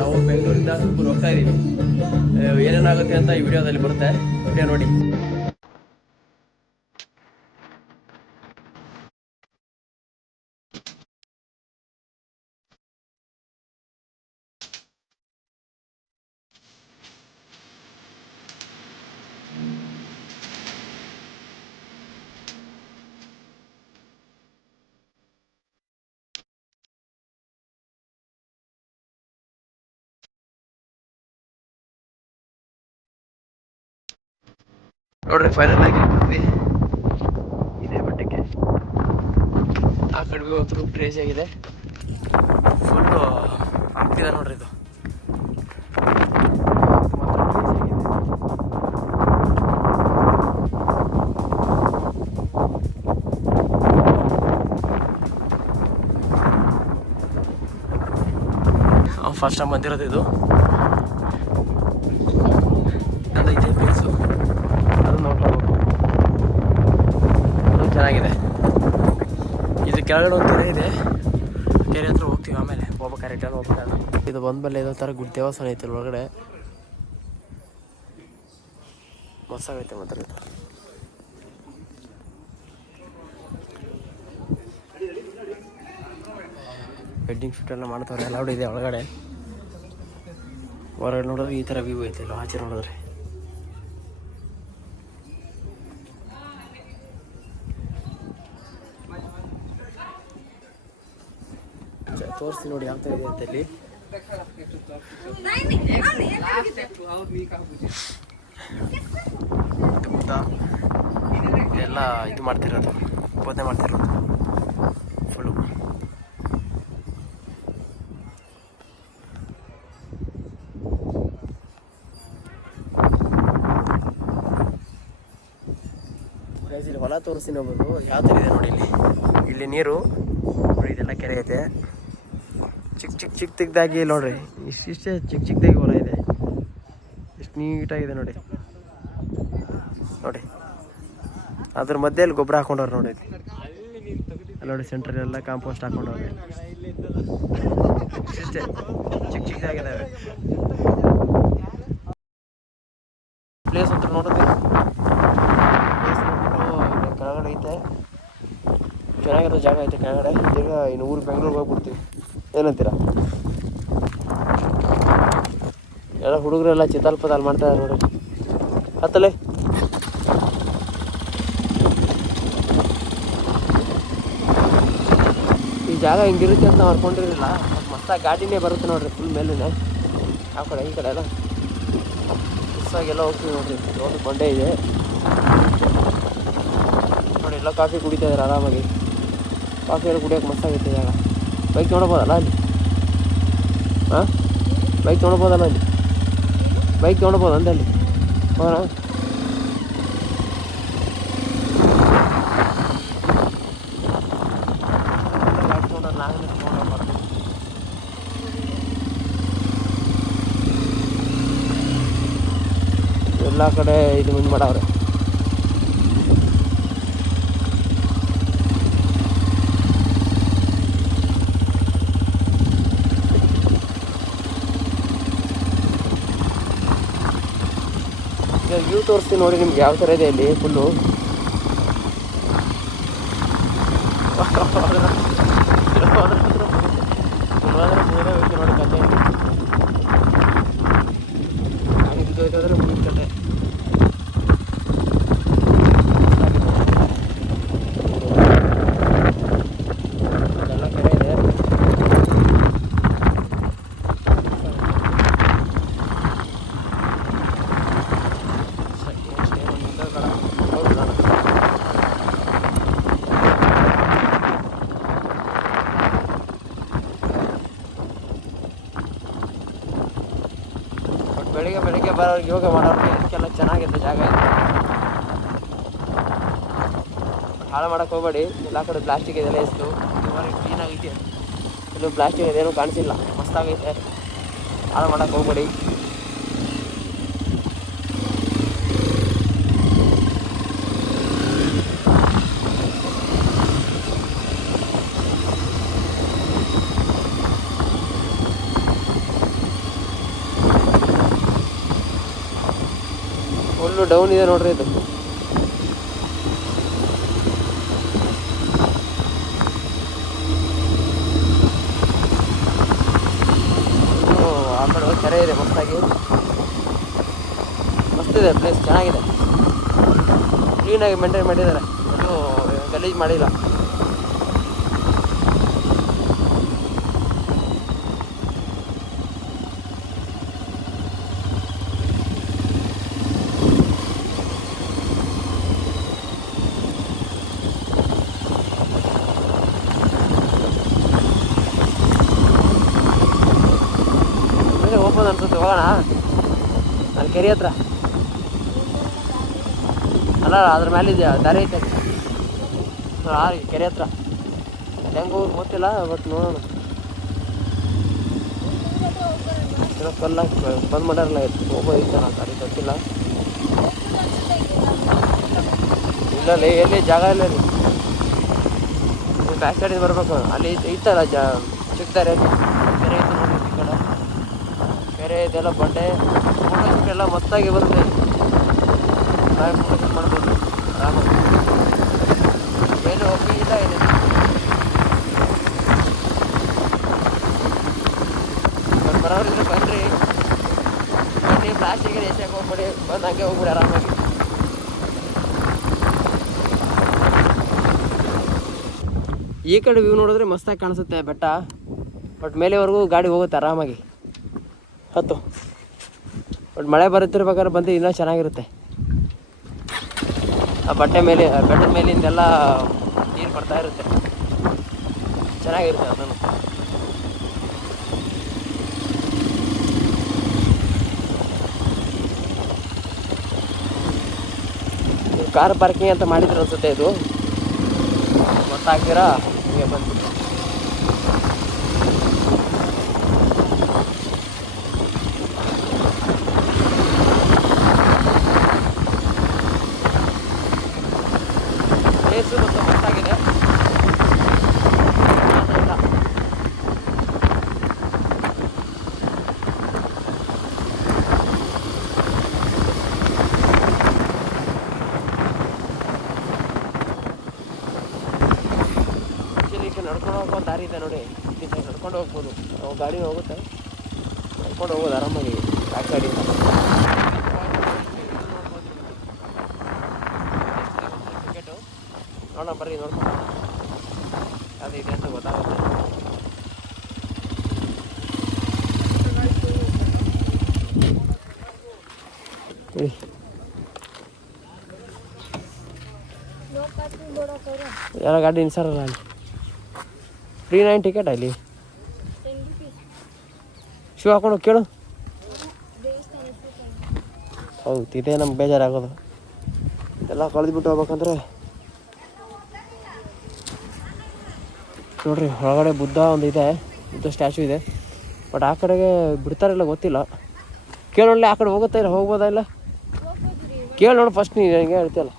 ನಾವು ಬೆಂಗಳೂರಿಂದ ಸ್ವಲ್ಪ ಹೋಗ್ತಾ ಇದ್ದೀವಿ. ಏನೇನಾಗುತ್ತೆ ಅಂತ ಈ ವಿಡಿಯೋದಲ್ಲಿ ಬರುತ್ತೆ, ವಿಡಿಯೋ ನೋಡಿ. ನೋಡ್ರಿ, ಫೈನಲ್ ಆಗಿ ಇದೇ ಮಟ್ಟಕ್ಕೆ. ಆ ಕಡೆ ಹೋದ್ರು ಕ್ರೇಜ್ ಆಗಿದೆ, ಫುಲ್ಲು ಆಗ್ತಿದೆ ನೋಡ್ರಿ. ಇದು ಫಸ್ಟ್ ಟೈಮ್ ಬಂದಿರೋದು. ಇದು ಅದೈತೆ ಪ್ಲೇಸು, ಅದು ನೋಡ್ಕೋಬೇಕು, ಅದು ಚೆನ್ನಾಗಿದೆ. ಇದು ಕೆಳಗಡೆ ಒಂದು ಕೆರೆ ಇದೆ, ಕೆರೆ ಹತ್ರ ಹೋಗ್ತೀವಿ ಆಮೇಲೆ ಹೋಗ್ಬೇಕಾರೆ, ರಿಟರ್ನ್ ಹೋಗ್ಬೇಕಾದ್ರೆ. ಇದು ಬಂದ್ಮೇಲೆ ಇದೋ ಥರ ಗುಡ್ ದೇವಸ್ಥಾನ ಐತೆ ಒಳಗಡೆ, ಮಸ್ತಾಗೈತೆ ಮಾತ್ರ. ಇದು ವೆಡ್ಡಿಂಗ್ ಶೂಟ್ ಎಲ್ಲ ಮಾಡ್ತಾರೆ, ಅಲೌಡ್ ಇದೆ ಒಳಗಡೆ. ಹೊರಗಡೆ ನೋಡಿದ್ರೆ ಈ ಥರ ವ್ಯೂ ಐತೆ, ಇಲ್ಲ ಆಚೆ ನೋಡಿದ್ರೆ. ತೋರಿಸಿ ನೋಡಿ ಯಾವ ಥರ ಇದೆ ಅಂತ ಇಲ್ಲಿ. ಇದೆಲ್ಲ ಇದು ಮಾಡ್ತಿರೋದು, ಬೋಧನೆ ಮಾಡ್ತಿರೋದು ಫುಲ್ಲು. ಇಲ್ಲಿ ಹೊಲ ತೋರಿಸಿ ನೋಡ್ಬೋದು ಯಾವ ಥರ ಇದೆ ನೋಡಿ. ಇಲ್ಲಿ ನೀರು ನೋಡಿ, ಇದೆಲ್ಲ ಕೆರೆ ಐತೆ. ಚಿಕ್ಕದಾಗಿ ನೋಡ್ರಿ, ಇಷ್ಟಿಷ್ಟೇ ಚಿಕ್ಕದಾಗಿ ಹೊಲ ಇದೆ, ಎಷ್ಟು ನೀಟಾಗಿದೆ ನೋಡಿ. ಅದ್ರ ಮಧ್ಯೆಯಲ್ಲಿ ಗೊಬ್ಬರ ಹಾಕೊಂಡವ್ರು ನೋಡಿ. ಅಲ್ಲಿ ನೋಡಿ, ಸೆಂಟ್ರಲ್ಲೆಲ್ಲ ಕಾಂಪೋಸ್ಟ್ ಹಾಕೊಂಡವ್ರೆ. ಇಷ್ಟೇ ಚಿಕ್ಕದಾಗಿದ್ದಾವೆ. ಪ್ಲೇಸ್ ಅಂತ ನೋಡಿದ್ರೆ ಕೆಳಗಡೆ ಐತೆ, ಚೆನ್ನಾಗಿರೋ ಜಾಗ ಐತೆ ಕೆಳಗಡೆ. ಈಗ ಇನ್ನು ಊರು ಬೆಂಗಳೂರಿಗೆ ಹೋಗ್ಬಿಡ್ತೀವಿ, ಏನಂತೀರ? ಎಲ್ಲ ಹುಡುಗರೆಲ್ಲ ಚಿತ್ತಾಲ್ಪದಾಲ್ ಮಾಡ್ತಾರೆ ನೋಡಿ. ಹತ್ತಲೇ ಈ ಜಾಗ ಹಿಂಗಿರುತ್ತೆ ಅಂತ ನಾವು ಅನ್ಕೊಂಡಿರಲಿಲ್ಲ. ಮಸ್ತಾಗಿ ಗಾಡಿನೇ ಬರುತ್ತೆ ನೋಡ್ರಿ, ಫುಲ್ ಮೇಲೇ. ಆ ಕಡೆ ಈ ಕಡೆ ಎಲ್ಲ ಮಸ್ತಾಗೆಲ್ಲ ಹೋಗ್ತೀವಿ ನೋಡ್ರಿ. ದೊಡ್ಡ ಬಂಡೆ ಇದೆ ನೋಡಿ, ಎಲ್ಲ ಕಾಫಿ ಕುಡಿತಾ ಇದ್ದಾರೆ ಆರಾಮಾಗಿ. ಕಾಫಿ ಎಲ್ಲ ಕುಡಿಯೋಕೆ ಮಸ್ತಾಗೈತೆ ಜಾಗ. ಬೈಕ್ ತೊಗೊಳ್ಬೋದಲ್ಲ ಅಲ್ಲಿ? ಹಾಂ, ಬೈಕ್ ತೊಗೊಳ್ಬೋದಲ್ಲ ಅಲ್ಲಿ? ಬೈಕ್ ತೊಗೊಳ್ಬೋದು ಅಂದೆ ಅಲ್ಲಿ? ಹೋಗೋಣ. ಎಲ್ಲ ಕಡೆ ಇದು ಮುಂದೆ ಮಾಡವ್ರೆ. ಈಗ ವ್ಯೂ ತೋರಿಸ್ತೀನಿ ನೋಡಿ ನಿಮ್ಗೆ ಯಾವ ಥರ ಇದೆ ಇಲ್ಲಿ. ಫುಲ್ಲು ನೋಡಿ ಕತೆ ಮುಗಿದ್ರೆ ಮುಗಿದ ಕತೆ. ಎಲ್ಲ ಕಡೆ ಇದೆ. ಬೆಳಿಗ್ಗೆ ಬರೋರಿಗೆ, ಯೋಗ ಮಾಡೋರಿಗೆ ಇದಕ್ಕೆಲ್ಲ ಚೆನ್ನಾಗಿದೆ ಜಾಗ ಇದೆ. ಹಾಳು ಮಾಡೋಕ್ಕೆ ಹೋಗಬೇಡಿ. ಎಲ್ಲ ಕಡೆ ಪ್ಲಾಸ್ಟಿಕ್ ಇದೆಲ್ಲ ಎಷ್ಟು ಕ್ಲೀನಾಗೈತೆ. ಎಲ್ಲೂ ಪ್ಲಾಸ್ಟಿಕ್ ಇದೇನೂ ಕಾಣಿಸಿಲ್ಲ, ಮಸ್ತಾಗೈತೆ. ಹಾಳು ಮಾಡೋಕ್ಕೆ ಹೋಗಬೇಡಿ. ಫುಲ್ಲು ಡೌನ್ ಇದೆ ನೋಡ್ರಿ ಇದು. ಆ ಕಡೆ ಕೆರೆ ಇದೆ ಮಸ್ತಾಗಿ, ಮಸ್ತಿದೆ ಪ್ಲೇಸ್, ಚೆನ್ನಾಗಿದೆ, ಕ್ಲೀನಾಗಿ ಮೇಂಟೈನ್ ಮಾಡಿದ್ದಾರೆ, ಎಲ್ಲೂ ಗಲೀಜು ಮಾಡಿಲ್ಲ. ಹೋಗ್ಬೋದು ಅನ್ಸುತ್ತೆ, ಹೋಗೋಣ ಅಲ್ಲಿ ಕೆರೆ ಹತ್ರ. ಅಲ್ಲ ಅದ್ರ ಮೇಲೆ ಇದೆಯಾ ದಾರಿ ಐತೆ ಕೆರೆ ಹತ್ರ. ಹೆಂಗೆ ಹೋಗಿ ಗೊತ್ತಿಲ್ಲ, ಬಟ್ ನೋಡೋಣ. ಏನೋ ಕಲ್ಲ ಬಂದ್ ಮಾಡ್ಯಾರಲ್ಲ, ಹೋಗೋದೈತೆ ನಾ ಗಾಡಿ ಗೊತ್ತಿಲ್ಲ. ಇಲ್ಲ ಎಲ್ಲಿ ಜಾಗ ಇಲ್ಲ ರೀ, ಬ್ಯಾಕ್ ಸೈಡಿಂದ ಬರ್ಬೇಕು. ಅಲ್ಲಿ ಐತಲ್ಲ ಚಿಕ್ಕದಾರೆ ಕೆರೆ ಐತೆ ನೋಡಿ, ಈ ಕಡೆ ಕೆರೆ ಇದೆಲ್ಲ ಬಂಡೆ, ಫೋಟೋಶೂಟ್ ಎಲ್ಲ ಮಸ್ತಾಗಿ ಬರುತ್ತೆ. ಫೋಟೋಶೂಟ್ ಮಾಡ್ಬೋದು ಆರಾಮಾಗಿ, ಏನು ಹೋಗಿ ಇಲ್ಲ ಇದೆ. ಬರೋರಿದ್ರೆ ಬನ್ನಿರಿ, ಬನ್ನಿ, ಪ್ಲಾಸ್ಟಿಕ್ ಎಸೆಯಕ್ಕೆ ಹೋಗ್ಬಿಡಿ, ಬಂದು ಹಂಗೆ ಹೋಗ್ಬಿಡಿ ಆರಾಮಾಗಿ. ಈ ಕಡೆ ವ್ಯೂ ನೋಡಿದ್ರೆ ಮಸ್ತಾಗಿ ಕಾಣಿಸುತ್ತೆ ಬೆಟ್ಟ, ಬಟ್ ಮೇಲೆವರೆಗೂ ಗಾಡಿ ಹೋಗುತ್ತೆ ಆರಾಮಾಗಿ ಹತ್ತು. ಬಟ್ ಮಳೆ ಬರುತ್ತಿರ್ಬೇಕಾದ್ರೆ ಬಂದು ಇನ್ನೂ ಚೆನ್ನಾಗಿರುತ್ತೆ. ಆ ಬೆಟ್ಟದ ಮೇಲಿಂದೆಲ್ಲ ನೀರು ಬರ್ತಾ ಇರುತ್ತೆ, ಚೆನ್ನಾಗಿರುತ್ತೆ ಅದನ್ನು. ಕಾರ್ ಪಾರ್ಕಿಂಗ್ ಅಂತ ಮಾಡಿದ್ರು ಅನ್ಸುತ್ತೆ, ಇದು ಗೊತ್ತಾಗ್ತೀರಾ ಹೀಗೆ ಬಂದ್ಬಿಟ್ಟು. ಪ್ಲೇಸು ಮತ್ತು ಮಸ್ತಾಗಿದೆ. ನಡ್ಕೊಂಡು ಹೋಗೋ ದಾರಿ ಇದೆ ನೋಡಿ, ಇಲ್ಲಿಂದ ನಡ್ಕೊಂಡು ಹೋಗ್ಬೋದು. ನಾವು ಗಾಡಿ ಹೋಗುತ್ತೆ, ನಡ್ಕೊಂಡು ಹೋಗೋದು ಆರಾಮಾಗಿ ಬ್ಯಾಕ್ ಸೈಡಿಂದ. ಟಿಕೆಟು ನೋಡೋಣ ಬರ್ರಿ, ನೋಡ್ಕೊಂಡು ಅದು ಇದೆ ಅಂತ ಗೊತ್ತಾಗುತ್ತೆ. ಯಾರೋ ಗಾಡಿ ನಿಲ್ಸಾರಲ್ಲ ಅಲ್ಲಿ, ಫ್ರೀ 9 ಟಿಕೆಟ್ ಅಲ್ಲಿ. ಶೂ ಹಾಕೊಂಡು ಕೇಳು. ಹೌದು, ಇದೇ ನಮ್ಗೆ ಬೇಜಾರಾಗೋದು, ಎಲ್ಲ ಕಳೆದ್ಬಿಟ್ಟು ಹೋಗ್ಬೇಕಂದ್ರೆ. ನೋಡ್ರಿ ಒಳಗಡೆ ಬುದ್ಧ ಒಂದು ಇದೆ, ಬುದ್ಧ ಸ್ಟ್ಯಾಚು ಇದೆ, ಬಟ್ ಆ ಕಡೆಗೆ ಬಿಡ್ತಾರಿಲ್ಲ ಗೊತ್ತಿಲ್ಲ. ಕೇಳೋಣ ಆ ಕಡೆ ಹೋಗುತ್ತಾ ಇಲ್ಲ, ಹೋಗ್ಬೋದಾ ಇಲ್ಲ ಕೇಳಿ ನೋಡು ಫಸ್ಟ್. ನೀನು ನನಗೆ ಹೇಳ್ತೀಯಲ್ಲ,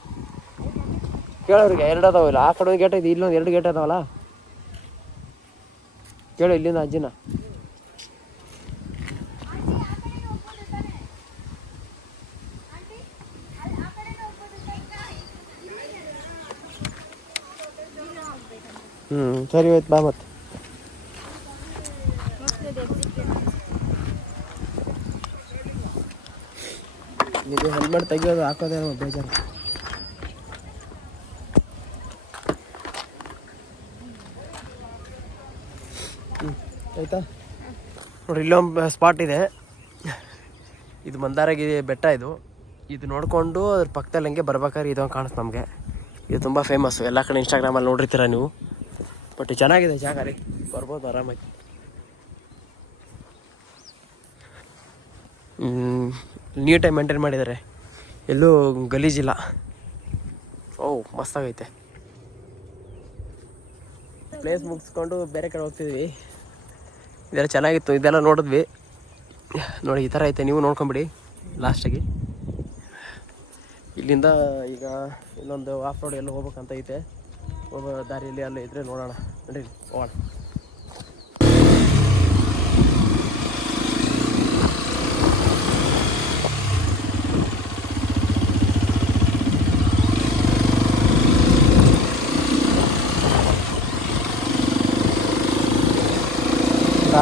ಕೇಳೋರಿಗೆ 2 ಅದಾವಿಲ್ಲ, ಆ ಕಡೆ 1 ಗೇಟ್ ಇದೆ, ಇಲ್ಲೊಂದು 2 ಗೇಟ್ ಅದಾವಲ್ಲ, ಕೇಳು ಇಲ್ಲಿಂದ ಅಜ್ಜಿನ. ಸರಿ ಹೋಯ್ತು, ಬಾ ಮತ್ತೆ. ಇದು ಹೆಲ್ಮೆಟ್ ತೆಗಿಯೋದು ಹಾಕೋದೇನೋ ಬೇಜಾರು. ಆಯಿತಾ ನೋಡಿರಿ, ಇಲ್ಲೊಂದು ಸ್ಪಾಟ್ ಇದೆ, ಇದು ಮಂದಾರಗಿರಿ ಬೆಟ್ಟ. ಇದು ನೋಡಿಕೊಂಡು ಅದ್ರ ಪಕ್ಕದಲ್ಲಿ ಹಂಗೆ ಬರ್ಬೇಕಾದ್ರೆ ಇದೊಂದು ಕಾಣಿಸ್ತು ನಮಗೆ. ಇದು ತುಂಬ ಫೇಮಸ್ಸು, ಎಲ್ಲ ಕಡೆ ಇನ್ಸ್ಟಾಗ್ರಾಮಲ್ಲಿ ನೋಡಿರ್ತೀರ ನೀವು. ಬಟ್ ಚೆನ್ನಾಗಿದೆ ಜಾಗ ರೀ, ಬರ್ಬೋದು ಆರಾಮಾಗಿ. ನೀಟಾಗಿ ಮೇಂಟೈನ್ ಮಾಡಿದ್ದಾರೆ, ಎಲ್ಲೂ ಗಲೀಜಿಲ್ಲ. ಮಸ್ತಾಗೈತೆ ಪ್ಲೇಸ್. ಮುಗಿಸ್ಕೊಂಡು ಬೇರೆ ಕಡೆ ಹೋಗ್ತಿದ್ವಿ, ಇದೆಲ್ಲ ಚೆನ್ನಾಗಿತ್ತು, ಇದೆಲ್ಲ ನೋಡಿದ್ವಿ ನೋಡಿ. ಈ ಥರ ಐತೆ, ನೀವು ನೋಡ್ಕೊಂಬಿಡಿ ಲಾಸ್ಟಾಗಿ. ಇಲ್ಲಿಂದ ಈಗ ಇನ್ನೊಂದು ಆಫ್ ರೋಡ್ ಎಲ್ಲ ಹೋಗ್ಬೇಕಂತ ಐತೆ, ಹೋಗೋ ದಾರಿಯಲ್ಲಿ ಅಲ್ಲೇ ಇದ್ದರೆ ನೋಡೋಣ, ನಡೀರಿ ಹೋಗೋಣ.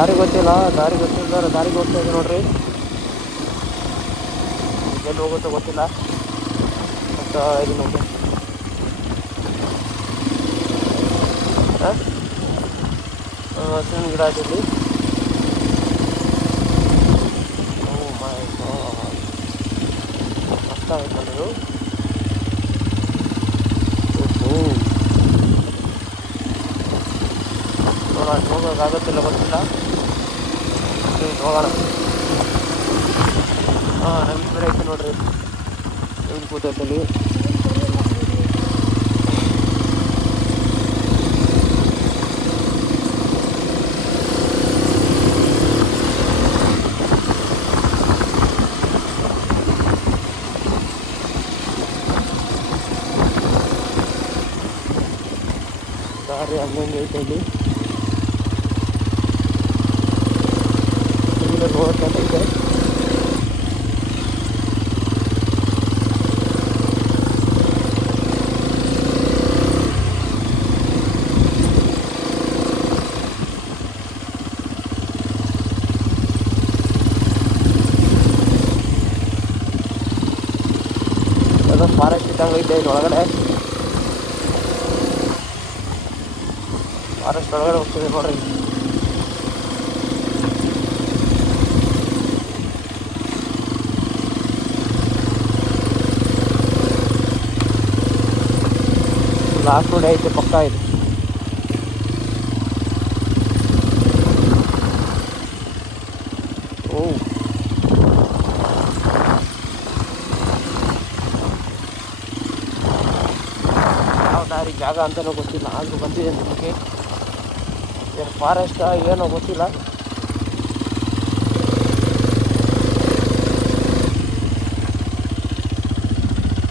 ದಾರಿ ಗೊತ್ತಿಲ್ಲ, ದಾರಿಗೆ ಹೋಗ್ತಾ ಇದೆ ನೋಡ್ರಿ. ಎಲ್ಲಿ ಹೋಗುತ್ತೋ ಗೊತ್ತಿಲ್ಲ. ಮತ್ತು ಇದು ನೋಡಿ ಹಸಿವಿನ ಗಿಡ ಇಲ್ಲಿ. ಓ ಮೈ ಗಾಡ್, ಮಸ್ತಾಗೈತೆ ಅದು. ನೋಡೋಣ, ಹೋಗೋಕ್ಕಾಗತ್ತಿಲ್ಲ ಗೊತ್ತಿಲ್ಲ. ಹೋಗೋಣ. ನವೀನ್ ಬೇರೆ ಐತೆ ನೋಡ್ರಿ, ನವೀನ್ ಕೂತೈತಲ್ಲಿ. ದಾರಿ ಹಂಗಂಗೆ ಐತೆ ಇಲ್ಲಿ. ನೋಡ್ಕೊಂಡೈತೆ. ಅದು ಫಾರೆಸ್ಟ್ ಇದ್ದಂಗೆ ಐತೆ ಇಲ್ಲಿ ಒಳಗಡೆ. ಫಾರೆಸ್ಟ್ ಒಳಗಡೆ ಹೋಗ್ತಿದೆ ನೋಡ್ರಿ. ಲಾಸ್ಟ್ ರೋಡ್ ಐತೆ ಪಕ್ಕ ಇದು. ಓ ಯಾವ ದಾರಿ ಜಾಗ ಅಂತಲೂ ಗೊತ್ತಿಲ್ಲ, ಆದರೂ ಬಂದಿದೆ ನಿಮಗೆ. ಏನು ಫಾರೆಸ್ಟಾ ಏನೋ ಗೊತ್ತಿಲ್ಲ.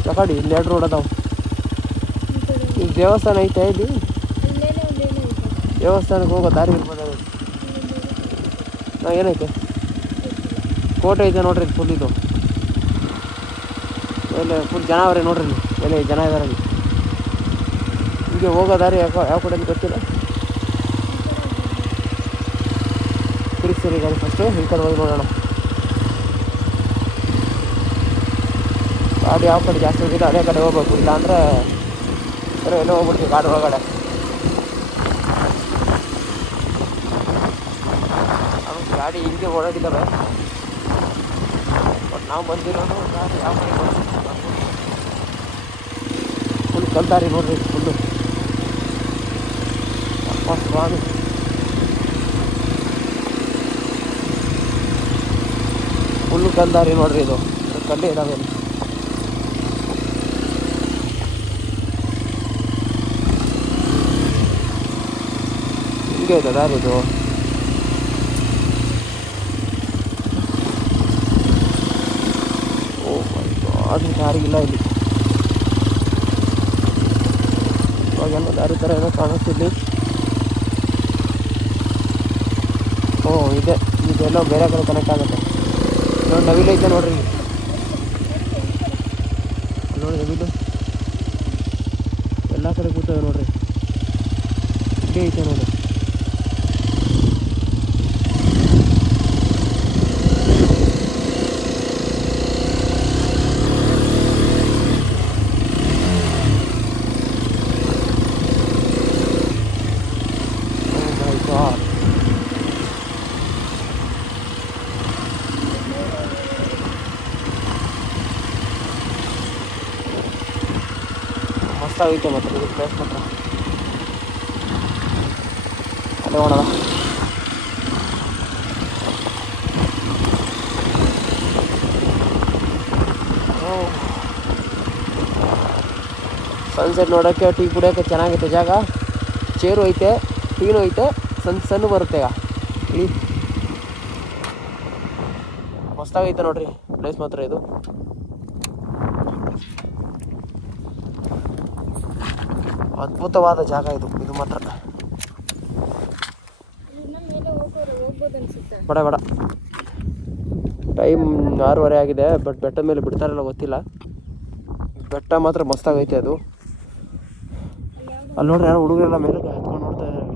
ತಗೊಳ್ಳಿ, ಇಲ್ಲಿ 2 ರೋಡ್ ಅದಾವೆ. ಇಲ್ಲಿ ದೇವಸ್ಥಾನ ಐತೆ. ಇಲ್ಲಿ ದೇವಸ್ಥಾನಕ್ಕೆ ಹೋಗೋ ದಾರಿ ಇರ್ಬೋದು. ಏನೈತೆ? ಕೋಟೆ ಐತೆ ನೋಡ್ರಿ, ಫುಲ್ ಇದು. ಎಲ್ಲ ಫುಲ್ ಜನ ಅವ್ರೆ ನೋಡ್ರಿ. ಎಲ್ಲ ಜನ ಇದಾರೆ ಅಲ್ಲಿ. ಹೀಗೆ ಹೋಗೋ ದಾರಿ ಯಾವ ಕಡೆ ಅಂತ ಗೊತ್ತಿಲ್ಲ. ತಿರುಗಿಸ್ರಿ ಗಾಡಿ ಫಸ್ಟು, ಈ ಕಡೆ ಹೋಗಿ ನೋಡೋಣ. ಗಾಡಿ ಯಾವ ಕಡೆ ಜಾಸ್ತಿ ಹೋಗಿದೆ ಅದೇ ಕಡೆ ಹೋಗ್ಬೇಕು, ಇಲ್ಲ ಅಂದರೆ ಎಲ್ಲೋ ಹೋಗ್ಬಿಡ್ತೀವಿ ಗಾಡಿ ಒಳಗಡೆ. ಗಾಡಿ ಹಿಂಗೆ ಓಡಾಡಿದ್ದಾವೆ, ಬಟ್ ನಾವು ಬಂದಿರೋದು ಗಾಡಿ ಯಾವ ಕಡೆ ಫುಲ್ ಕಲ್ತಾರಿ ನೋಡ್ರಿ. ಫುಲ್ಲು ಸ್ವಾಮಿ, ಫುಲ್ಲು ಕಲ್ದಾರಿ ನೋಡ್ರಿ. ಇದು ಕಲ್ಲೇ ಇದಾವೆ. ಹಿಂಗೆ ಇದೆ ದಾರಿ ಇದು. ಅದು ದಾರಿ ಇಲ್ಲ ಇಲ್ಲಿ. ಇವಾಗೆಲ್ಲ ದಾರಿ ಥರ ಏನೋ ಕಾಣಿಸ್ತಿಲ್ಲಿ. ಓ ಇದೆಲ್ಲೋ ಬೇರೆ ಕಡೆ ಕನೆಕ್ಟ್ ಆಗುತ್ತೆ ನೋಡಿ. ನವಿಲು ಐತೆ ನೋಡ್ರಿ, ನೋಡಿ ನವಿಲು ಎಲ್ಲ ಕಡೆ ಕೂತವೆ ನೋಡ್ರಿ. ಇಲ್ಲೇ ಐತೆ ನೋಡಿ. ಮಸ್ತಾಗೈತೆ ಮಾತ್ರ ಇದು ಪ್ಲೇಸ್ ಮಾತ್ರ. ಅಲ್ಲೇ ನೋಡೋಣ. ಸನ್ಸೆಟ್ ನೋಡೋಕ್ಕೆ, ಟೀ ಕುಡಿಯೋಕ್ಕೆ ಚೆನ್ನಾಗೈತೆ ಜಾಗ. ಚೇರು ಐತೆ, ಟೀನು ಐತೆ, ಸಣ್ಣ ಬರುತ್ತೆ. ಈಗ ಇಳಿ ಮಸ್ತಾಗೈತೆ ನೋಡ್ರಿ ಪ್ಲೇಸ್ ಮಾತ್ರ ಇದು. ಅದ್ಭುತವಾದ ಜಾಗ ಇದು ಮಾತ್ರ. ಬೇಡ ಟೈಮ್ 6:30 ಆಗಿದೆ. ಬಟ್ ಬೆಟ್ಟದ ಮೇಲೆ ಬಿಡ್ತಾರಲ್ಲ ಗೊತ್ತಿಲ್ಲ. ಬೆಟ್ಟ ಮಾತ್ರ ಮಸ್ತಾಗೈತೆ ಅದು. ಅಲ್ಲಿ ನೋಡ್ರಿ, ಯಾರೋ ಹುಡುಗರೆಲ್ಲ ಮೇಲೆ ಹತ್ಕೊಂಡು ನೋಡ್ತಾ ಇದ್ದಾರೆ.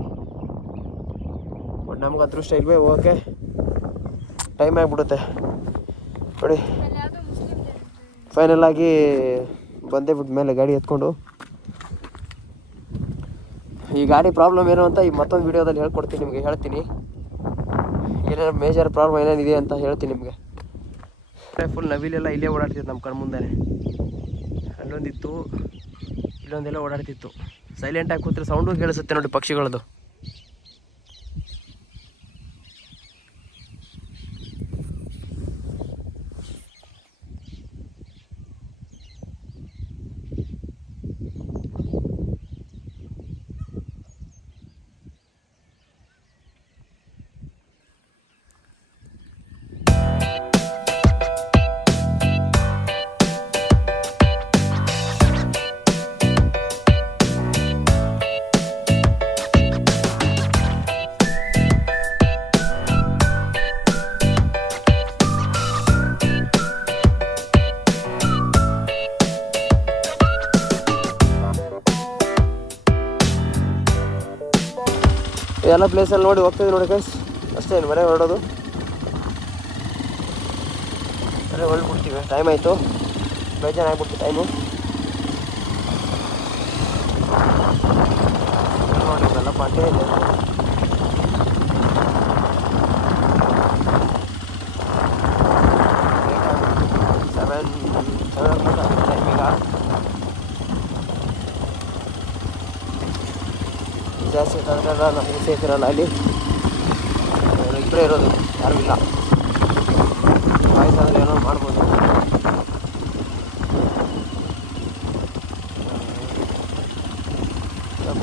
ಬಟ್ ನಮ್ಗೆ ಅದೃಷ್ಟ ಇಲ್ವೇ ಓಕೆ ಟೈಮ್ ಆಗಿಬಿಡುತ್ತೆ ನೋಡಿ. ಫೈನಲ್ ಆಗಿ ಬಂದೇ ಬಿಟ್ಟ ಮೇಲೆ ಗಾಡಿ ಎತ್ಕೊಂಡು. ಈ ಗಾಡಿ ಪ್ರಾಬ್ಲಮ್ ಏನು ಅಂತ ಈ ಮತ್ತೊಂದು ವೀಡಿಯೋದಲ್ಲಿ ಹೇಳ್ಕೊಡ್ತೀನಿ, ನಿಮಗೆ ಹೇಳ್ತೀನಿ ಏನೇನು ಮೇಜರ್ ಪ್ರಾಬ್ಲಮ್ ಏನೇನಿದೆ ಅಂತ ಹೇಳ್ತೀನಿ ನಿಮಗೆ. ಫುಲ್ ನವಿಲೆಲ್ಲ ಇಲ್ಲೇ ಓಡಾಡ್ತಿತ್ತು ನಮ್ಮ ಕಣ್ಣು ಮುಂದೆ. ಅಲ್ಲೊಂದಿತ್ತು, ಇಲ್ಲೊಂದೆಲ್ಲ ಓಡಾಡ್ತಿತ್ತು. ಸೈಲೆಂಟಾಗಿ ಕೂತ್ರೆ ಸೌಂಡು ಕೇಳಿಸುತ್ತೆ ನೋಡಿ ಪಕ್ಷಿಗಳದ್ದು. ಎಲ್ಲ ಪ್ಲೇಸಲ್ಲಿ ನೋಡಿ ಹೋಗ್ತಿದ್ವಿ ನೋಡಿ ಗೈಸ್. ಅಷ್ಟೇ ಮನೆ ಹೊರಡೋದು, ಮನೆ ಹೊರಡ್ಬಿಡ್ತೀವಿ. ಟೈಮ್ ಆಯಿತು, ಬೇಜಾರು ಆಗ್ಬಿಡ್ತು ಟೈಮು. ನೋಡಿ ಎಲ್ಲ ಪಾಟೆ ಇದೆ. ಸೆವೆನ್ ಟೈಮ್ ಈಗ. ಜಾಸ್ತಿ ತಂದ್ರೆಲ್ಲ ನಮಗೆ ಸೇಫ್ ಇರೋಲ್ಲ. ಅಲ್ಲಿ ಇಬ್ಬರೇ ಇರೋದು, ಯಾರೂ ಇಲ್ಲ. ವಯಸ್ಸಾದ್ರೆ ಏನೋ ಮಾಡ್ಬೋದು.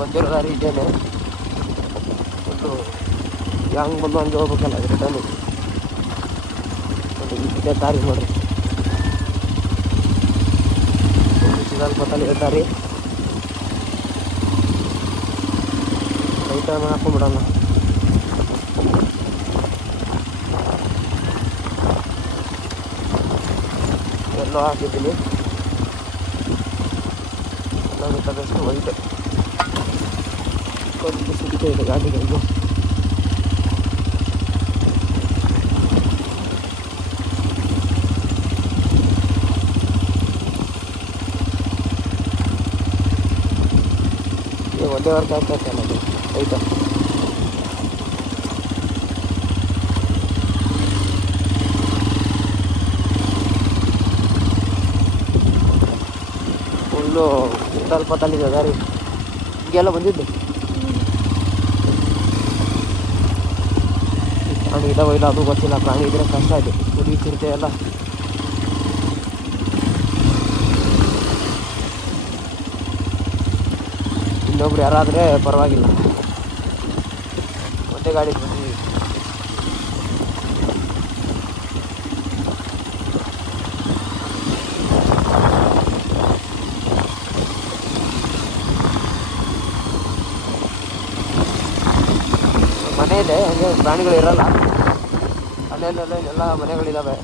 ಬಂದಿರೋ ದಾರಿ ಇದ್ದೇನೆ, ಒಂದು ಹೆಂಗೆ ಬಂದು ಹಂಗೆ ಹೋಗ್ಬೇಕಲ್ಲ ರಿಟರ್ನು. ಒಂದು ಇದೇ ದಾರಿ ನೋಡ್ರಿ, ಚಿದಾಲ್ಪತ್ತಲ್ಲಿ ದಾರಿ. ರೈತ ಹಾಕೊಂಡ್ಬಿಡೋಣ. ಎಲ್ಲೋ ಹಾಕಿದ್ದೀನಿ, ನಾನು ತಗಷ್ಟು ಹೋಗಿದೆ. ಒಂದು ಸುಡಿತಾ ಇದೆ ಗಾಡಿಗಳಿಗೆ. ಒಂದೇ ವರ್ಕ್ ಆಗ್ತೈತೆ ಅನ್ನೋದು ಆಯ್ತಾ. ಫುಲ್ಲು ಸ್ವಲ್ಪ ತಲ್ಲಿದೆ ದಾರಿ. ಈಗೆಲ್ಲ ಬಂದಿದ್ದು ಪ್ರಾಣಿ ಇದಾವ ಇಲ್ಲ ಅದು ಗೊತ್ತಿಲ್ಲ. ಪ್ರಾಣಿ ಇದ್ರೆ ಕಷ್ಟ ಇದೆ, ಹುಲಿ ಚಿರತೆ ಎಲ್ಲ. ಇನ್ನೊಬ್ರು ಯಾರಾದರೆ ಪರವಾಗಿಲ್ಲ. ಒಂದೇ ಗಾಡಿ ಬಂದಿದ್ದೀವಿ. ಮನೆ ಇದೆ, ಹಂಗೆ ಪ್ರಾಣಿಗಳು ಇರಲ್ಲ. ಅಲ್ಲೆಲ್ಲ ಮನೆಗಳಿದ್ದಾವೆ,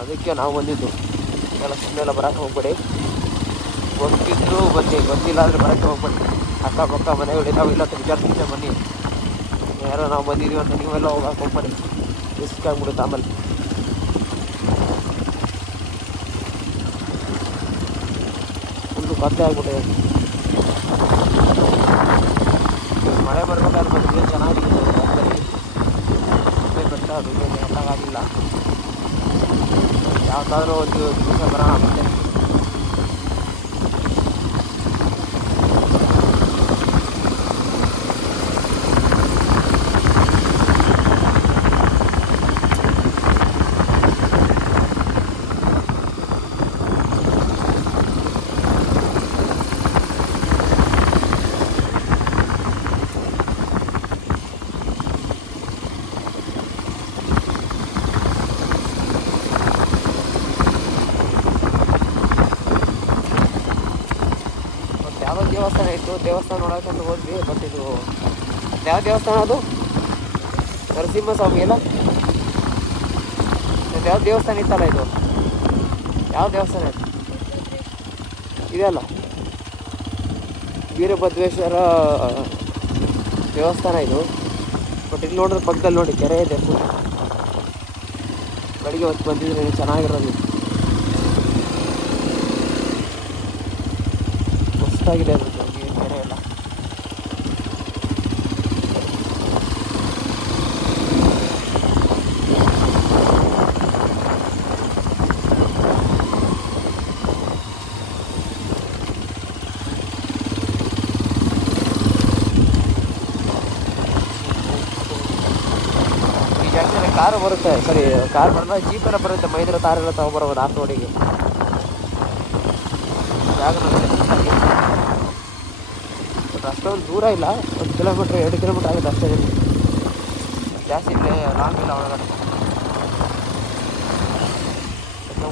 ಅದಕ್ಕೆ ನಾವು ಬಂದಿದ್ದು. ಎಲ್ಲ ಸುಮ್ಮನೆಲ್ಲ ಬರೋಕ್ಕೆ ಹೋಗ್ಬೇಡಿ, ಗೊತ್ತಿದ್ರು ಬನ್ನಿ, ಗೊತ್ತಿಲ್ಲ ಅಂದರೆ ಬರೋಕ್ಕೆ ಹೋಗ್ಬೇಡಿ. ಅಕ್ಕಪಕ್ಕ ಮನೆಗಳಿದ್ದಾವೆ, ಇಲ್ಲ ವಿಚಾರಿಸಿದ್ದೆ ಬನ್ನಿ. ಯಾರೋ ನಾವು ಬಂದಿದ್ದೀವಿ ಅಂತ ನೀವೆಲ್ಲ ಹೋಗಕ್ಕೆ ಹೋಗ್ಬೇಡಿ, ರಿಸ್ಕ್ ಆಗ್ಬಿಡುತ್ತೆ ಆಮೇಲೆ. ಫುಲ್ಲು ಕತ್ತೆ ಆಗ್ಬಿಟ್ಟಿದೆ. ಮಳೆ ಬರ್ಬೇಕಾದ್ರೆ ಬಂದರೆ ಚೆನ್ನಾಗಿದೆ. ಬೆಟ್ಟ ಅದು ಎತ್ತಾಗಿಲ್ಲ. ಯಾವ್ದಾದ್ರೂ ಒಂದು ದಿವಸ ಬರೋಣ ಮತ್ತೆ. ಯಾವುದೋ ದೇವಸ್ಥಾನ ಇತ್ತು, ದೇವಸ್ಥಾನ ನೋಡೋಕ್ಕಂತ ಹೋದ್ವಿ. ಬಟ್ ಇದು ಯಾವ ದೇವಸ್ಥಾನ ಅದು? ನರಸಿಂಹಸ್ವಾಮಿ ಎಲ್ಲ ಯಾವ ದೇವಸ್ಥಾನ ಇತ್ತಲ್ಲ ಇದು? ಯಾವ ದೇವಸ್ಥಾನ ಇದು? ಇದೆಯಲ್ಲ ವೀರಭದ್ರೇಶ್ವರ ದೇವಸ್ಥಾನ ಇದು. ಬಟ್ ಇಲ್ಲಿ ನೋಡಿದ್ರೆ ಪಕ್ಕದಲ್ಲಿ ನೋಡಿ ಕೆರೆ ಇದೆ ಫುಲ್. ಬೆಳಿಗ್ಗೆ ಹೊತ್ತು ಬಂದಿದ್ರೆ ಚೆನ್ನಾಗಿರೋದು. ಮಸ್ತಾಗಿದೆ ಅದು ಕೆರೆ ಎಲ್ಲ. ಕಾರು ಬರುತ್ತೆ, ಸರಿ ಕಾರ್ ಬರಲ್ಲ, ಜೀಪ್ ಎಲ್ಲ ಬರುತ್ತೆ, ಮೈದ್ರ ಕಾರೆಲ್ಲ ತಗೊಬರ್ಬೋದು ಆಫ್ ರೋಡಿಗೆ. ಜಾಗ ಬಟ್ ಅಷ್ಟೊಂದು ದೂರ ಇಲ್ಲ, 1 ಕಿಲೋಮೀಟ್ರ್ 2 ಕಿಲೋಮೀಟ್ರ್ ಆಗುತ್ತೆ ಅಷ್ಟೇ. ಜಾಸ್ತಿ ಇಲ್ಲೇ ಲಾಂಗ್ ಇಲ್ಲ ಒಳಗಡೆ.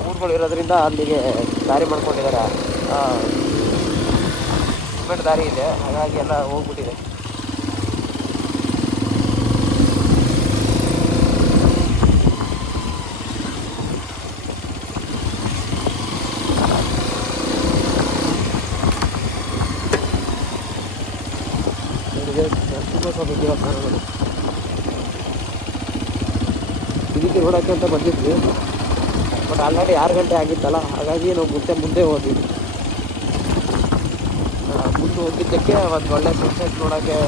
ಊರುಗಳು ಇರೋದ್ರಿಂದ ಅಲ್ಲಿಗೆ ದಾರಿ ಮಾಡ್ಕೊಂಡಿದ್ದಾರೆ, ಸಿಮೆಂಟ್ ದಾರಿ ಇದೆ, ಹಾಗಾಗಿ ಎಲ್ಲ ಹೋಗ್ಬಿಟ್ಟಿದೆ. ಇದಕ್ಕೆ ನೋಡೋಕ್ಕೆ ಅಂತ ಬಂದಿದ್ವಿ, ಬಟ್ ಆಲ್ರೆಡಿ 6 ಗಂಟೆ ಆಗಿತ್ತಲ್ಲ, ಹಾಗಾಗಿ ನಾವು ಮುಂದೆ ಹೋದ್ವಿ. ಮುಂದೆ ಹೋಗಿದ್ದಕ್ಕೆ ಒಂದು ಒಳ್ಳೆ ಸನ್ಸೆಟ್ ನೋಡೋಕ್ಕೆ